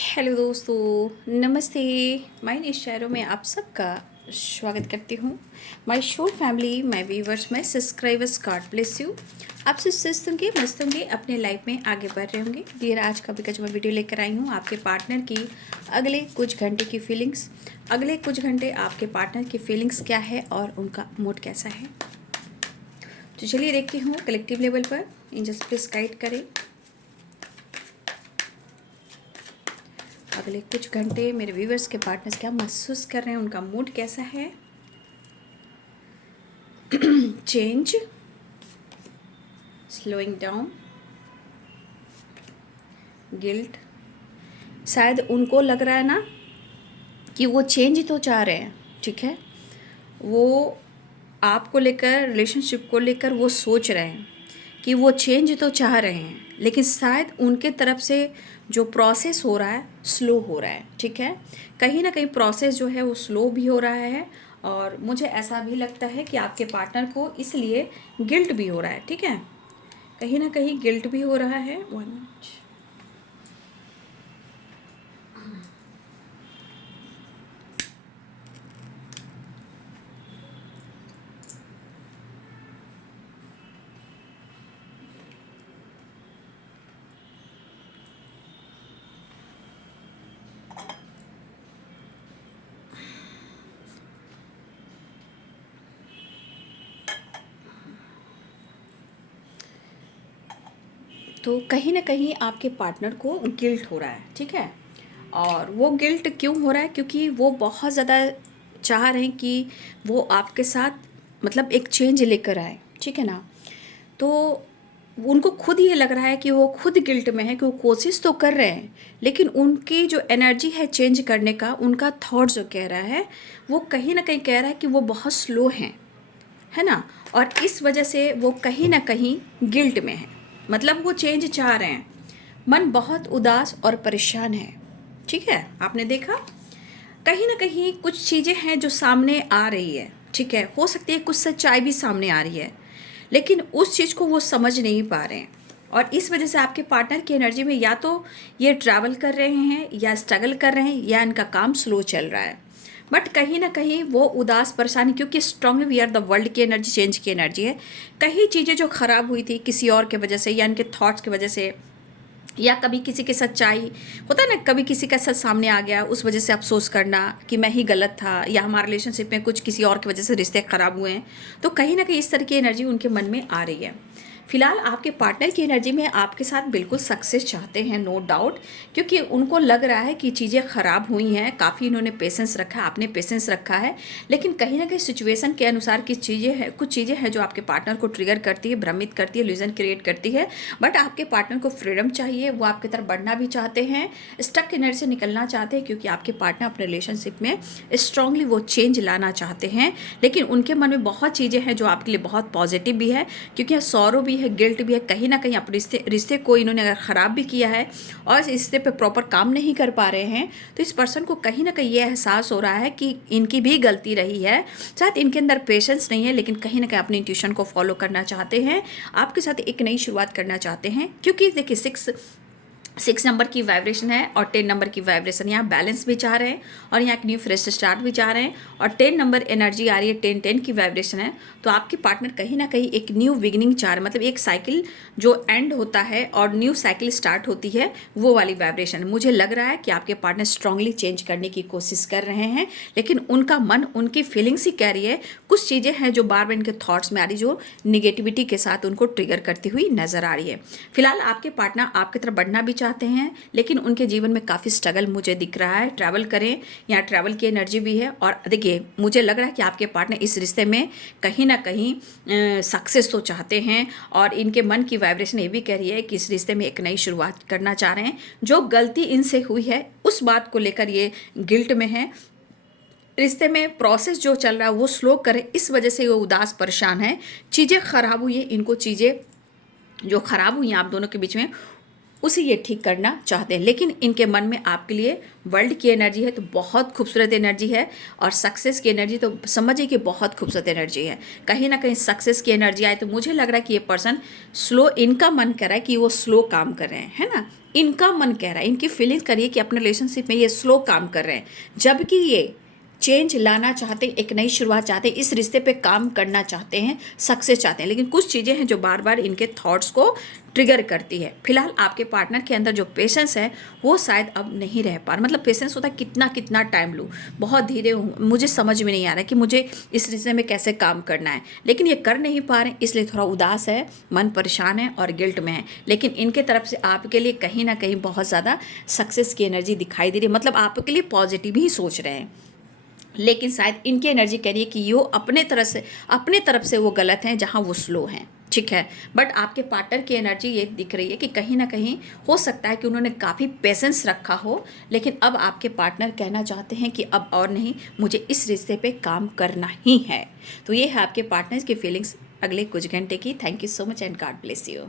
Hello दोस्तों, नमस्ते। मैं निशारों में आप सबका स्वागत करती हूँ। My show family, my viewers, my subscribers, God bless you. आप सब स्वस्थ होंगे, मस्त होंगे, अपने लाइफ में आगे बढ़ रहे होंगे। डियर, आज का भी जो मैं वीडियो लेकर आई हूँ आपके पार्टनर की अगले कुछ घंटे की फीलिंग्स। अगले कुछ घंटे आपके पार्टनर की फीलिंग्स क्या है और उनका मूड कैसा है। तो चलिए देखती हूँ कलेक्टिव लेवल पर। एंजल्स प्लीज गाइड करें। अगले कुछ घंटे मेरे व्यूवर्स के पार्टनर्स क्या महसूस कर रहे हैं, उनका मूड कैसा है। Change, slowing down, guilt. शायद उनको लग रहा है ना कि वो चेंज तो चाह रहे हैं, ठीक है। वो आपको लेकर, रिलेशनशिप को लेकर वो सोच रहे हैं कि वो चेंज तो चाह रहे हैं, लेकिन शायद उनके तरफ से जो प्रोसेस हो रहा है स्लो हो रहा है, ठीक है। कहीं ना कहीं प्रोसेस जो है वो स्लो भी हो रहा है। और मुझे ऐसा भी लगता है कि आपके पार्टनर को इसलिए गिल्ट भी हो रहा है, ठीक है। कहीं ना कहीं गिल्ट भी हो रहा है। 1 मिनट। तो कहीं ना कहीं आपके पार्टनर को गिल्ट हो रहा है, ठीक है। और वो गिल्ट क्यों हो रहा है? क्योंकि वो बहुत ज़्यादा चाह रहे हैं कि वो आपके साथ मतलब एक चेंज लेकर आए, ठीक है ना। तो उनको खुद ये लग रहा है कि वो खुद गिल्ट में है कि वो कोशिश तो कर रहे हैं, लेकिन उनकी जो एनर्जी है चेंज करने का, उनका थॉट जो कह रहा है वो कहीं ना कहीं कह रहा है कि वो बहुत स्लो हैं, है ना। और इस वजह से वो कहीं ना कहीं गिल्ट में है। मतलब वो चेंज चाह रहे हैं, मन बहुत उदास और परेशान है, ठीक है। आपने देखा कहीं ना कहीं कुछ चीज़ें हैं जो सामने आ रही है, ठीक है। हो सकती है कुछ सच्चाई भी सामने आ रही है, लेकिन उस चीज़ को वो समझ नहीं पा रहे हैं। और इस वजह से आपके पार्टनर की एनर्जी में या तो ये ट्रैवल कर रहे हैं, या स्ट्रगल कर रहे हैं, या इनका काम स्लो चल रहा है। बट कहीं ना कहीं वो उदास परेशान, क्योंकि strongly we are the world की एनर्जी, चेंज की एनर्जी है। कहीं चीज़ें जो ख़राब हुई थी किसी और के वजह से, या इनके थॉट्स की वजह से, या कभी किसी की सच्चाई होता है ना, कभी किसी का सच सामने आ गया, उस वजह से अफसोस करना कि मैं ही गलत था, या हमारे रिलेशनशिप में कुछ किसी और की वजह से रिश्ते ख़राब हुए हैं। तो कहीं ना कहीं इस तरह की एनर्जी उनके मन में आ रही है। फिलहाल आपके पार्टनर की एनर्जी में आपके साथ बिल्कुल सक्सेस चाहते हैं, नो डाउट। क्योंकि उनको लग रहा है कि चीज़ें ख़राब हुई हैं, काफ़ी इन्होंने पेशेंस रखा है, आपने पेशेंस रखा है, लेकिन कहीं ना कहीं सिचुएशन के अनुसार कुछ चीज़ें हैं जो आपके पार्टनर को ट्रिगर करती है, भ्रमित करती है, इल्यूजन क्रिएट करती है। बट आपके पार्टनर को फ्रीडम चाहिए, वो आपकी तरफ बढ़ना भी चाहते हैं, स्टक एनर्जी से निकलना चाहते हैं, क्योंकि आपके पार्टनर अपने रिलेशनशिप में स्ट्रांगली वो चेंज लाना चाहते हैं। लेकिन उनके मन में बहुत चीज़ें हैं जो आपके लिए बहुत पॉजिटिव भी है, क्योंकि यहाँ सौरो भी है, गिल्ट भी है। कहीं ना कहीं अपने रिश्ते को इन्होंने अगर ख़राब भी किया है और इस रिश्ते पे प्रॉपर काम नहीं कर पा रहे हैं, तो इस पर्सन को कहीं ना कहीं ये एहसास हो रहा है कि इनकी भी गलती रही है। शायद इनके अंदर पेशेंस नहीं है, लेकिन कहीं ना कहीं अपने इंट्यूशन को फॉलो करना चाहते हैं, आपके साथ एक नई शुरुआत करना चाहते हैं। क्योंकि देखिए 6 नंबर की वाइब्रेशन है और 10 नंबर की वाइब्रेशन, यहाँ बैलेंस भी चाह रहे हैं और यहाँ एक न्यू फ्रेश स्टार्ट भी चाह रहे हैं। और 10 नंबर एनर्जी आ रही है, 10 की वाइब्रेशन है। तो आपके पार्टनर कहीं ना कहीं एक न्यू बिगिनिंग चाह रहे हैं, मतलब एक साइकिल जो एंड होता है और न्यू साइकिल स्टार्ट होती है, वो वाली वाइब्रेशन। मुझे लग रहा है कि आपके पार्टनर स्ट्रांगली चेंज करने की कोशिश कर रहे हैं, लेकिन उनका मन, उनकी फीलिंग्स ही कह रही है। कुछ चीज़ें हैं जो बार बार इनके थॉट्स में आ रही, जो निगेटिविटी के साथ उनको ट्रिगर करती हुई नजर आ रही है। फिलहाल आपके पार्टनर आपकी तरफ बढ़ना भी चाहते हैं, लेकिन उनके जीवन में काफ़ी स्ट्रगल मुझे दिख रहा है। ट्रैवल करें, यहाँ ट्रैवल की एनर्जी भी है। और देखिए मुझे लग रहा है कि आपके पार्टनर इस रिश्ते में कहीं ना कहीं सक्सेस तो चाहते हैं, और इनके मन की वाइब्रेशन ये भी कह रही है कि इस रिश्ते में एक नई शुरुआत करना चाह रहे हैं। जो गलती इनसे हुई है उस बात को लेकर ये गिल्ट में है। रिश्ते में प्रोसेस जो चल रहा है वो स्लो करें, इस वजह से वो उदास परेशान है। चीज़ें खराब हुई है, इनको चीज़ें जो खराब हुई हैं आप दोनों के बीच में, उसे ये ठीक करना चाहते हैं, लेकिन इनके मन में आपके लिए वर्ल्ड की एनर्जी है, तो बहुत खूबसूरत एनर्जी है। और सक्सेस की एनर्जी तो समझिए कि बहुत खूबसूरत एनर्जी है। कहीं ना कहीं सक्सेस की एनर्जी आए तो मुझे लग रहा है कि ये पर्सन स्लो, इनका मन कर रहा है कि वो स्लो काम कर रहे हैं, है ना। इनका मन कह रहा है, इनकी फीलिंग्स करिए कि अपने रिलेशनशिप में ये स्लो काम कर रहे हैं, जबकि ये चेंज लाना चाहते हैं, एक नई शुरुआत चाहते हैं, इस रिश्ते पे काम करना चाहते हैं, सक्सेस चाहते हैं। लेकिन कुछ चीज़ें हैं जो बार बार इनके थॉट्स को ट्रिगर करती है। फिलहाल आपके पार्टनर के अंदर जो पेशेंस है वो शायद अब नहीं रह पा रहा। मतलब पेशेंस होता है कितना कितना टाइम लूँ, बहुत धीरे हूँ, मुझे समझ में नहीं आ रहा है कि मुझे इस रिश्ते में कैसे काम करना है, लेकिन ये कर नहीं पा रहे, इसलिए थोड़ा उदास है, मन परेशान है और गिल्ट में है। लेकिन इनके तरफ से आपके लिए कहीं ना कहीं बहुत ज़्यादा सक्सेस की एनर्जी दिखाई दे रही है। मतलब आपके लिए पॉजिटिव ही सोच रहे हैं, लेकिन शायद इनकी एनर्जी कह रही है कि वो अपने तरफ से वो गलत हैं जहाँ वो स्लो हैं, ठीक है। बट आपके पार्टनर की एनर्जी ये दिख रही है कि कहीं ना कहीं हो सकता है कि उन्होंने काफ़ी पेशेंस रखा हो, लेकिन अब आपके पार्टनर कहना चाहते हैं कि अब और नहीं, मुझे इस रिश्ते पे काम करना ही है। तो ये है आपके पार्टनर्स की फीलिंग्स अगले कुछ घंटे की। Thank you so much and God bless you.